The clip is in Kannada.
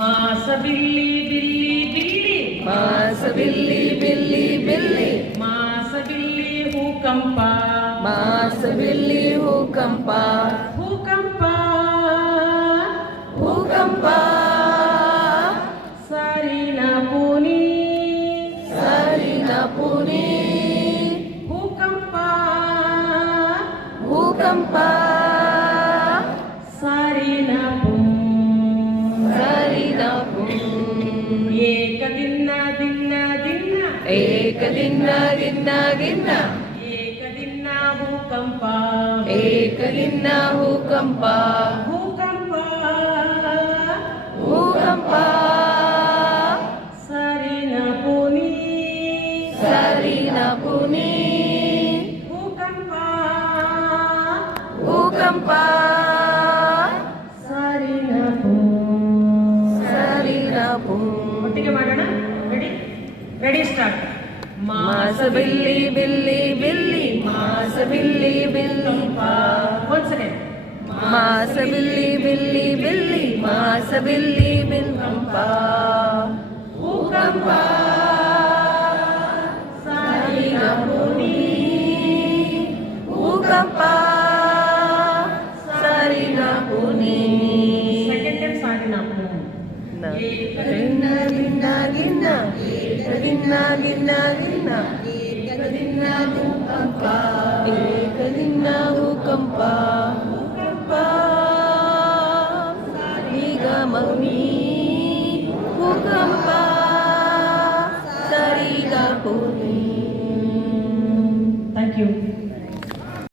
ಮಾಸಬಿಲ್ಲಿ ಬಿಲ್ಲಿ ಬಿಲ್ಲಿ ಮಾಸಬಿಲ್ಲಿ ಬಿಲ್ಲಿ ಬಿಲ್ಲಿ ಮಾಸಬಿಲ್ಲಿ ಭೂಕಂಪ ಮಾಸಬಿಲ್ಲಿ ಭೂಕಂಪ ಭೂಕಂಪ ಭೂಕಂಪ ಸಾರಿನ ಪೂನಿ ಸಾರಿನ ಪುನಿ ಭೂಕಂಪ ಭೂಕಂಪ ಸಾರಿನ ಪೂ ಸಾರಿನ ಪು ಏಕ ದಿನ ದಿನ ದಿನ ಏಕ ದಿನ ದಿನ ದಿನ ಏಕ ದಿನ ಭೂಕಂಪ ಏಕ ದಿನ ಭೂಕಂಪ ಭೂಕಂಪ ಭೂಕಂಪ ಸಾರಿನ ಪೂನಿ ಸಾರಿನ ಪುನಿ ಭೂಕಂಪ ಭೂಕಂಪ ಸಾರಿನ ಪೂ ಸಾರಿನ ಪು ಒಟ್ಟಿಗೆ ಮಾಡೋಣ. Ready ready start. ಮಾಸಬಿಲ್ಲಿ ಬಿಲ್ಲಿ ಬಿಲ್ಲಿ ಮಾಸಬಿಲ್ಲಿ ಬಿಲ್ಲಿ ಒಂದ್ ಸೆಕೆಂಡ್. ಮಾಸಬಿಲ್ಲಿ ಬಿಲ್ಲಿ ಬಿಲ್ಲಿ ಮಾಸಬಿಲ್ಲಿ ಬಿಲ್ಲಂಪ ಭೂಕಂಪ ಸಾರಿನ ಪುನಿ ಭೂಕಂಪ ಸಾರಿನ ಪುನಿ ಸೆಕೆಂಡ್ ಟೈಮ್ ಸಾರಿನ ಪೂ. ಗಿನ್ನ ಗಿನ್ನ ಗಿನ್ನ ಗಿನ್ನ ಗಿನ್ನ ಗಿನ್ನ ಏಕ ದಿನ ಭೂಕಂಪ ಏಕ ದಿನ ಭೂಕಂಪ